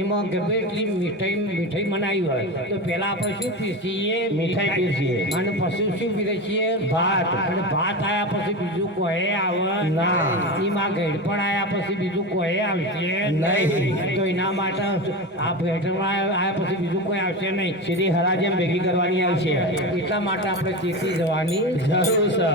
એમાં ગમે એટલી મીઠાઈ બનાવી હોય તો પેલા આપણે શું પીસીએ? મીઠાઈ પીસીએ. અને પછી શું પીસીએ? ભાત. અને ભાત આયા પછી બીજું કોઈ આવે ના. એમાં ગળપણ આયા પછી બીજું કોઈ આવશે નહીં. તો એના માટે આ ભેટમાં આયા પછી બીજું કોઈ આવશે નહીં. સીધી હરાજી ભેગી કરવાની આવશે. એટલા માટે આપણે ચેતી જવાની જરૂર છે.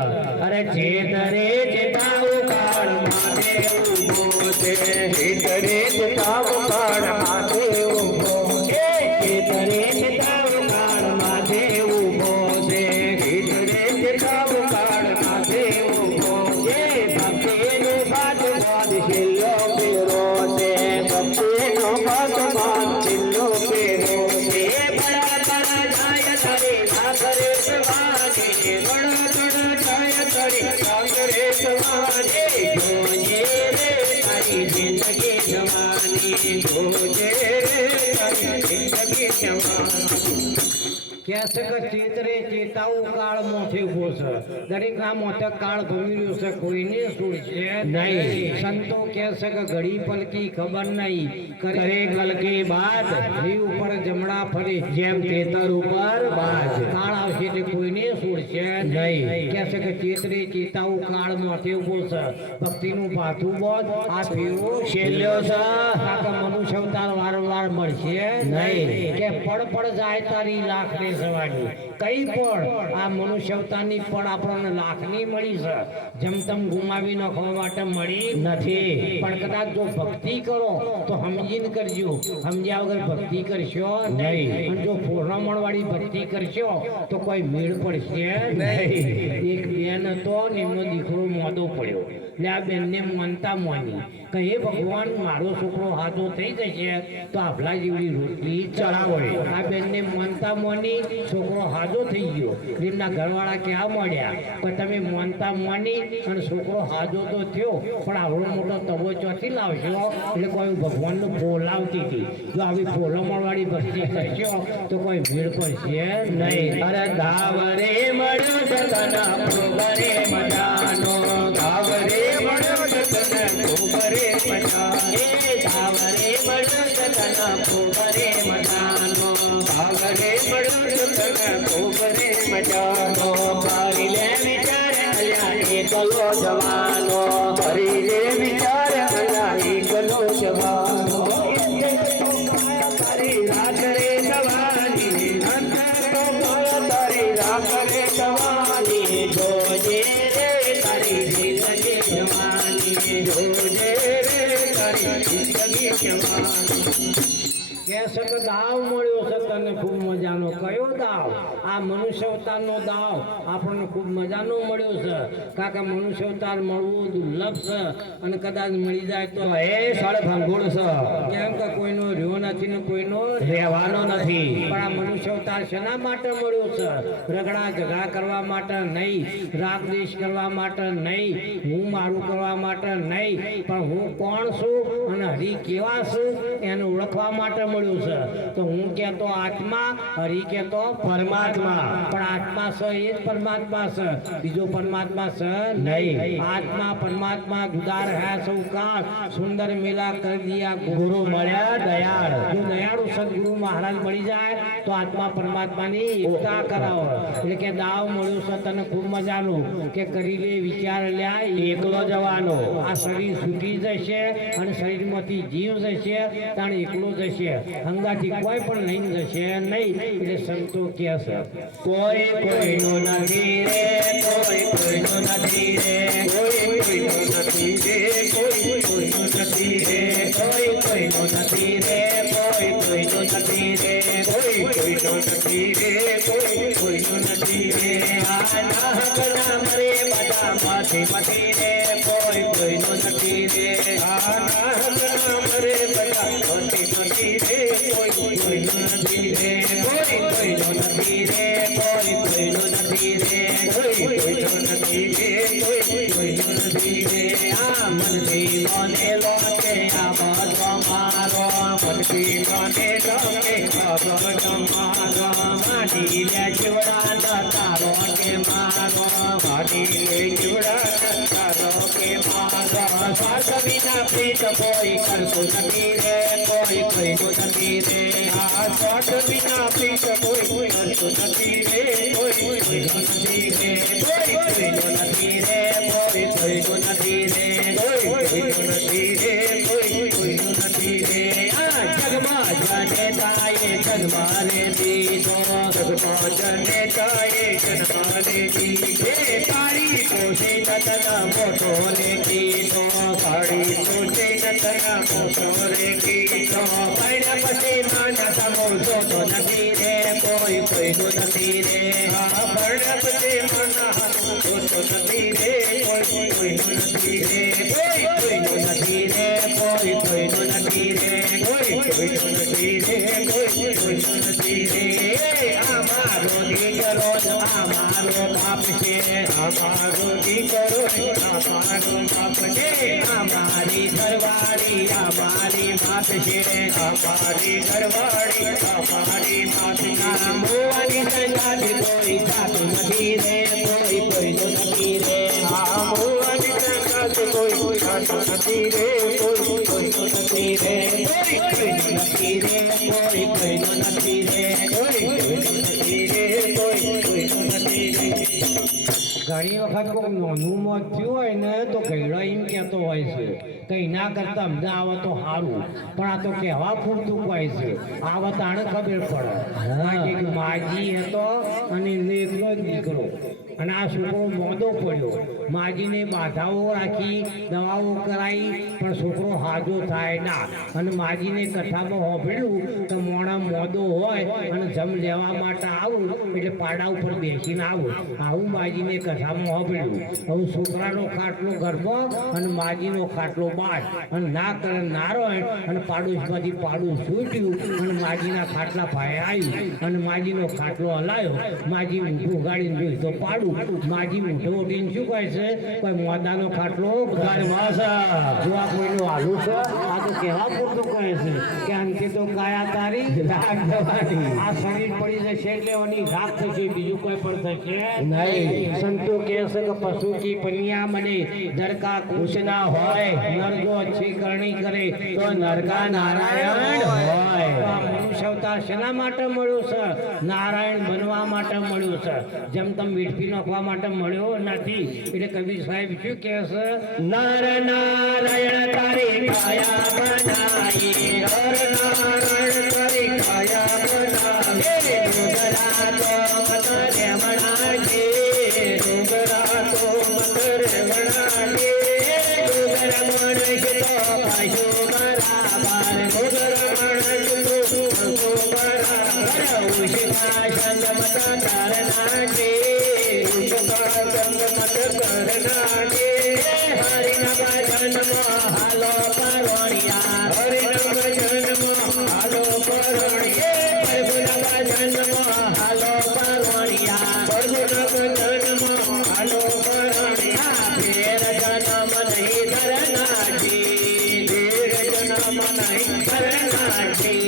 અરે ચેતરે ચેતાવો કાળ માથે ઊભો છે. ચેતરે ચેતાવો કાળ માથે ઊભો છે. ચેતરે ચેતાવો કાળ માથે ઊભો છે. ચેતરે ચેતાવો કાળ માથે ઊભો છે. ભક્તિનો બાદ બાદ છેલ્લો ફેરો છે. ભક્તિનો બાદ બાદ છેલ્લો ફેરો છે. બડા બડા જાય તારે ના કરે સવારે. બડા બડા જાય તારે ના કરે સવારે. જોજે રે તારી જિંદગી જવાની. જોજે રે તારી જિંદગી જવાની. કે છે કે ચેતરે ચેતાવું કાળ મોથે ઉભો છે. દરેક ના મોથે કાળ ભમી રહ્યો છે, કોઈને છોડશે નહીં. સંતો કે છે કે ઘડી પલકી ખબર નહીં કરે કલકી બાદ. ઘડી ઉપર જમણા ફરે જેમ તેતર ઉપર બાજ. કાળ આવશે એટલે કોઈને છોડશે નહીં. કે છે કે ચેતરે ચેતાવું કાળ મોથે ઉભો છે. ભક્તિનું પાથું બોધ આ ફેરો છેલ્લો છે. કાકા મનુષ્ય અવતાર વારંવાર મળશે નહીં. કે પડ જાય તારી લાખ ને સવાની. કઈ પણ આ મનુષ્ય અવતારની પણ આપણને લાખની મળી છે. જમતમ ગુમાવી નાખવા માટે મળી નથી. પણ કદાચ જો ભક્તિ કરો તો સમજીને કરજો. સમજ્યા વગર ભક્તિ કરશો નહીં. અને જો પૂર્ણમણ વાળી ભક્તિ કરશો તો કોઈ મેળ પડશે નહીં. એક બેન હતો ને એમનો દીકરો મોદો પડ્યો એટલે આ બેનને મનતા માની કે હે ભગવાન મારો છોકરો હાજો થઈ જશે તો આભલા જેવડી રોટલી ચડાવો. આ બેનને મનતા માની છોકરો હાજો થઈ ગયો. એમના ઘરવાળા ક્યાં મળ્યા પણ તમે મનતા માની અને છોકરો હાજો તો થયો પણ આવડો મોટો તવો ચોથી લાવશો એટલે કોઈ ભગવાનનો બોલાવતી હતી. જો આવી ફોલમણ વાળી ભક્તિ કરશો તો કોઈ ભીડ પડશે નહીં. અરે ધાવરે મળ્યો જતના ભોગરે મજાનો. ધાવરે મળ્યો જતના ભોગરે મજાનો. એ ધાવરે મળ્યો જતના ભોગરે મજાનો. ધાવરે મળ્યો જતના ભોગરે મજાનો. કરી લે વિચાર અલ્યા એકલો જવાનો. કરી લે વિચાર અલ્યા એકલો જવાનો. તારી રાખરે જવાની. તારી રાખરે જવાની. જોજે રે તારી જિંદગી જવાની. જોજે રે તારી જિંદગી જવાની. કે છે કે દાવ મળ્યો છે તને ખૂબ મજાનો. કયો દાવ? આ મનુષ્ય અવતારનો દાવ આપણને ખૂબ મજાનો મળ્યો છે. કાકા મનુષ્ય અવતાર મળવું દુર્લભ છે અને કદાચ મળી જાય તો એ સળ ભંગુળ છે. કેમ કે કોઈનો રહ્યો નથી ને કોઈનો રહેવાનો નથી. પણ આ મનુષ્ય અવતાર શેના માટે મળ્યો છે? રગડા ઝઘડા કરવા માટે નહીં, રાગ દ્વેષ કરવા માટે નહીં, હું મારું કરવા માટે નહીં, પણ હું કોણ છું અને હરી કેવા છું એને ઓળખવા માટે મળ્યું છે. તો હું કહેતો આત્મા, હરી કહેતો પરમાત્મા. પણ આત્મા છે એ જ પરમાત્મા છે, બીજો પરમાત્મા છે નહીં. આત્મા પરમાત્મા જુદા રહ્યા સૌ કાળ. સુંદર મેલા કરી દિયા ગુરુ મળ્યા દયાળ. જો દયાળુ સદગુરુ મહારાજ મળી જાય તો આત્મા પરમાત્માની એકતા કરાવો. એટલે કે દાવ મળ્યું છે તને ખૂબ મજાનું કે કરી લે વિચાર લ્યા એકલો જવાનો. આ શરીર છૂટી જશે અને શરીરમાંથી જીવ જશે તાણ એકલો જશે. હંગાથી કોઈ પણ લઈને જશે નહીં. એટલે સંતો કહે છે કોઈ કોઈનું નથી રે. કોઈ કોઈનું નથી રે. કોઈ કોઈનું નથી રે. કોઈ કોઈનું નથી રે. કોઈ કોઈનું નથી રે. કોઈ કોઈનું નથી રે. કોઈ કોઈનું નથી રે. કોઈ કોઈનું નથી રે. આ નાહકના મરે બધા માથી મથી રે. કોઈ કોઈનું નથી રે. આ નાહકના મરે બધા માથી મથી રે. કોઈ કોઈનું નથી રે. કોઈ કોઈનું નથી રે. કોઈ કોઈનું નથી રે. કોઈ કોઈનું નથી રે. કોઈ કોઈનું નથી રે. આ મનથી મને લોકે આ બધો મારો. મનથી મને લોકે આ બધો મારો. માટી લે ચૂડા તારો કે મારો. માટી લે ચૂડા તારો કે મારો. સ્વાર્થ વિના પ્રીત કોઈ કરતું નથી રે. કોઈ સ્વાદ વિના પ્રીત કોઈ હરતું નથી રે કોઈ કોઈનું નથી રે કોઈ કોઈનું નથી રે કોઈ કોઈનું નથી રે કોઈ કોઈનું નથી રે કોઈ કોઈનું નથી રે આ જગમાં જનેતાએ જન્માને દીધો જગમાં જનેતાએ જન્માને દીધે પાડી પોષે નતના મોટો રે કીધો પાડી પોષે નતના મોટો રે કીધો પાડ્યા પછી માનસ મોટો તો નથી રે કોઈ કોઈનું નથી રે હા પાડ્યા પછી માનસ મોટો તો નથી રે કોઈ કોઈનું નથી રે કોઈ કોઈનું નથી રે કોઈ કોઈનું નથી રે કોઈ કોઈનું નથી રે કોઈ કોઈનું નથી રે અમારો દીકરો અમારો બાપ છે અમારો દીકરો અમારો બાપ છે અમારી ઘરવાળી અમારી બાપ છે અમારી ઘરવાળી અમારી બાપ ના મોવાની સંગાથી કોઈ જાતું નથી રે કોઈ કોઈનું નથી રે આ મોવાની સંગાથી કોઈ જાતું નથી રે કોઈ કોઈનું નથી રે કોઈ કોઈનું નથી રે કોઈ કોઈનું નથી રે કોઈ કોઈનું નથી રે કોઈ કોઈનું નથી રે ઘણી વખત કોઈ નાનું મોત થયું હોય ને તો ઘરડો એમ કહેતો હોય છે કંઈ ના કરતા અમને આવે તો સારું પણ આ તો કહેવા પૂરતું હોય છે આવે તાણે ખબર પડે એક માજી હતો અને એનો એકલો જ દીકરો અને આ છોકરો મોદો પડ્યો માજીને બાધાઓ રાખી દવાઓ કરાવી પણ છોકરો હાજો થાય ના અને માજીને કથામાં હોભળ્યું તો મોણા મોદો હોય અને જમ લેવા માટે આવું એટલે પાડા ઉપર બેસીને આવું આવું માજીને કથામાં હોભળ્યું હવે છોકરાનો ખાટલો ગરબો અને માજીનો ખાટલો બાદ અને ના કરે નારાયણ અને પાડોશમાંથી પાડું છૂટ્યું અને માજીના ખાટલા ભાઈ આવ્યું અને માજીનો ખાટલો હલાયો માજી ઊંધું ઉગાડીને જોઈ તો પાડું માજી ઊંધો ઉઠીને શું કહે છે કોઈ મોદાનો ખાટલો જો આ કોઈનું હાલું છે આ તો કહેવા પૂરતું કહે છે કે અંતે તો કાયા તારી રાખ જવાની આ શરીર પડી જશે એટલે એની રાખ થશે બીજું કોઈ પણ થશે નહીં સંતો કહે છે કે પશુ કી પનિયા મને નરકા કુછ ના હોય નર જો અચ્છી કરણી કરે તો નરકા નારાયણ હોય મનુષ્ય અવતાર શેના માટે મળ્યો છે નારાયણ બનવા માટે મળ્યો છે જેમ તમે વીટપી નાખવા માટે મળ્યો નથી એટલે કબીર સાહેબ શું કહે છે નર નારાયણ તારી કાયા બનાઈ નર નારાયણ તારી કાયા બનાઈ ડુંગરા તો મત રેવણાજે ડુંગરા તો મત રેવણાજે ડુંગર મનુષ્ય તો પાછો બરાબર ડુંગર મનુષ્ય તો પાછો બરાબર ઉષિકા સંગ મત તારનાજે ઉષિકા સંગ મત તારનાજે હરિનામ જન્મ હાલો કરોણિયા હરિનામ જન્મ હાલો કરોણિયા પ્રભુનામ જન્મ હાલો કરોણિયા પ્રભુનામ જન્મ હાલો કરોણિયા ફેર જન્મ નહીં ધરનાજી ફેર જન્મ નહીં ધરનાજી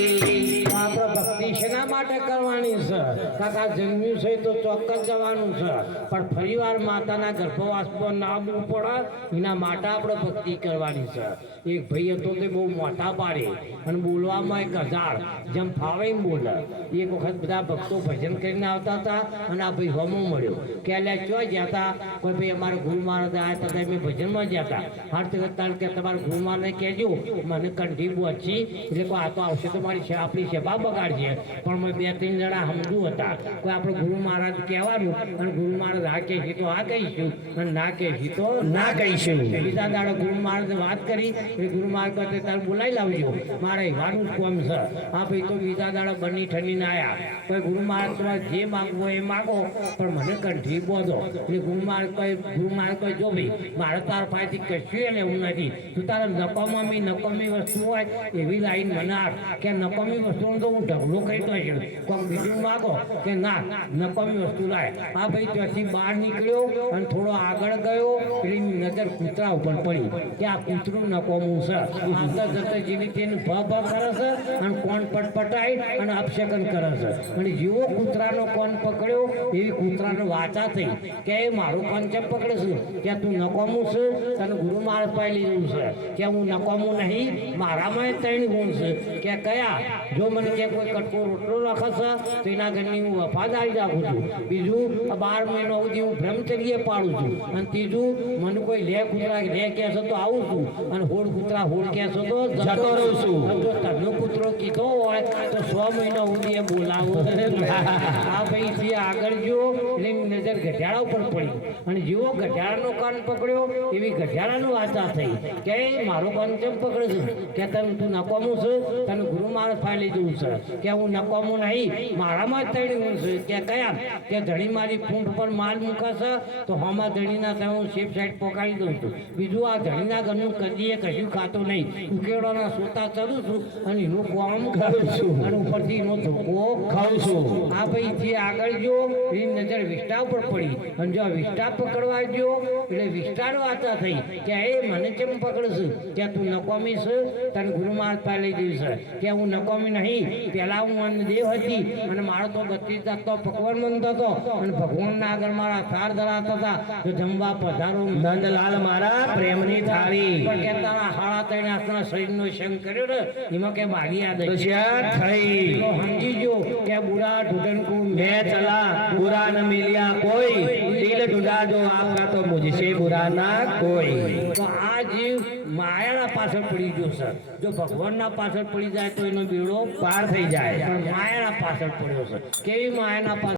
આપણે ભક્તિ શેના માટે કરવાની છે કાકા જન્મ્યું છે તો ચોક્કસ જવાનું છે પણ ફરીવાર માતાના ગર્ભવાસમાં ના આવવું પડે એના માટે આપણે ભક્તિ કરવાની છે એક ભાઈ હતો તે બહુ મોટા પાડે અને બોલવામાં એક હજાર જેમ ફાવે એમ બોલે એક વખત બધા ભક્તો ભજન કરીને આવતા હતા અને આ ભાઈ હમો મળ્યો કે એટલે ચો ગયા હતા કોઈ ભાઈ અમારે ગુરુ મહારાજ આવ્યા હતા અમે ભજનમાં ગયા હતા હાર તાણ કે તમારા ગુરુ મહારાજને કહેજો મને કંઠી પહોંચી એટલે કોઈ આ તો આવશે તો મારી આપણી સેવા બગાડશે પણ મેં બે ત્રણ જણા સમજુ હતા કોઈ આપણે ગુરુ મહારાજ કહેવાનું અને ગુરુ મહારાજ આ કહીશું તો આ કહીશું અને ના કહીશું તો ના કહીશું બીજા દાડો ગુરુ મહારાજે વાત કરી એટલે ગુરુ મહારાજ કહે તારે બોલાવી લાવજો મારે એવાનું જ કોમ છે આ ભાઈ તો બીજા દાડો બની ઠંડીને આવ્યા કોઈ ગુરુ મહારાજ તમારે જે માગવું હોય એ માગો પણ મને કંઠી બોધો એટલે ગુરુ મહારાજ કહે જો ભાઈ મારે તારા પાસેથી કશું એટલે એવું નથી તું તારે નકામી વસ્તુ હોય એવી લાઈન મને આપ કે નકામી વસ્તુનો તો હું ઢગલો કરી તો છે કોઈક બીજું માગો કે ના નકામી વસ્તુ લાય. આ ભાઈ ત્યાંથી બહાર નીકળ્યો અને થોડો આગળ ગયો એટલે એની નજર કૂતરા ઉપર પડી કે આ કૂતરું નકામું છે. આવતા જતા જેવી તેની ભ કરે છે અને કોણ પટપટાય અને અપશકન કરે છે. અને જેવો કૂતરાનો કોણ પકડ્યો એવી કૂતરાનો વાચા થઈ કે એ મારું કોણ કેમ પકડે છે કે તું નકામું છે, તને ગુરુ મહારાજ પાસે લઈ જવું છે કે હું નકામું નહીં, મારામાં 3 ગુણ છે. કે કયા? જો મને કે કોઈ કટકો રોટલો રાખે છે તો એના ઘરની હું વફાદારી રાખું છું. બીજું 12 મહિના સુધી હું બ્રહ્મચર્ય પાડું છું. અને ત્રીજું મને કોઈ લે કૂતરા લે કહેશે તો આવું છું, અને હોડ કૂતરા હોડ કહેશો તો જતો રહું છું. જો તનો કૂતરો કીધો હોય તો 100 મહિના સુધી એ બોલાવો. આ ભાઈ જે આગળ જો એટલે એની નજર ગઢિયાળા ઉપર પડી અને જેવો ગઢિયાળાનો કાન પકડ્યો એવી ગઢિયાળાનું વાચા થઈ કે મારો કાન કેમ પકડે છે કે તું નકામું છે, તને ગુરુ મહારાજ પાસે લઈ જવું છે કે હું નકામું નહીં, મારામાં 3 ગુણ છે. કે કયા? કે ધણી મારી પૂંઠ પર માલ મૂકાશે તો હમા ધણીના ત્યાં હું શેપ સાઈડ પકાડી દઉં છું. બીજું આ ધણીના ઘરનું કદીએ કશું ખાતો નહીં, ઉકેળોના સોતા ચડું છું અને એનું કામ કરું છું અને ઉપરથી એનો ધોકો ખાઉં છું. આ ભાઈ જે આગળ જો એની નજર વિષ્ટા ઉપર પડી અને જો વિષ્ટા પકડવા ગયો એટલે વિષ્ટાનો વાતા થઈ કે એ મને કેમ પકડશે કે તું નકામી છે, તને ગુરુ મહારાજ પાસે લઈ જવું છે કે હું નકામી નહીં. પહેલા હું અન્નદેવ હતી અને મારો તો 32 જાતનો પકવાન બનતો હતો અને ભગવાનના આગળ મારા થાળ ધરાવતા હતા. જો જમવા પધારો નંદલાલ મારા પ્રેમની થાળી. પણ કે તારા હાડા 3 હાથના શરીરનો સંગ કર્યો ને એમાં કે મારી યાદ તો શ્યાર થઈ તો સમજી જો કે બુરા ઢૂંઢન કો मैं चला बुरा न मिलिया कोई, दिल ढूंढा जो आपका तो मुझसे बुरा ना कोई. તો આ જીવ માયાના પાછળ પડી ગયો છે. જો ભગવાનના પાછળ પડી જાય તો એનો બેડો पार થઈ જાય. પણ માયાના પાછળ પડ્યો છે. કેવી માયાના પાછળ?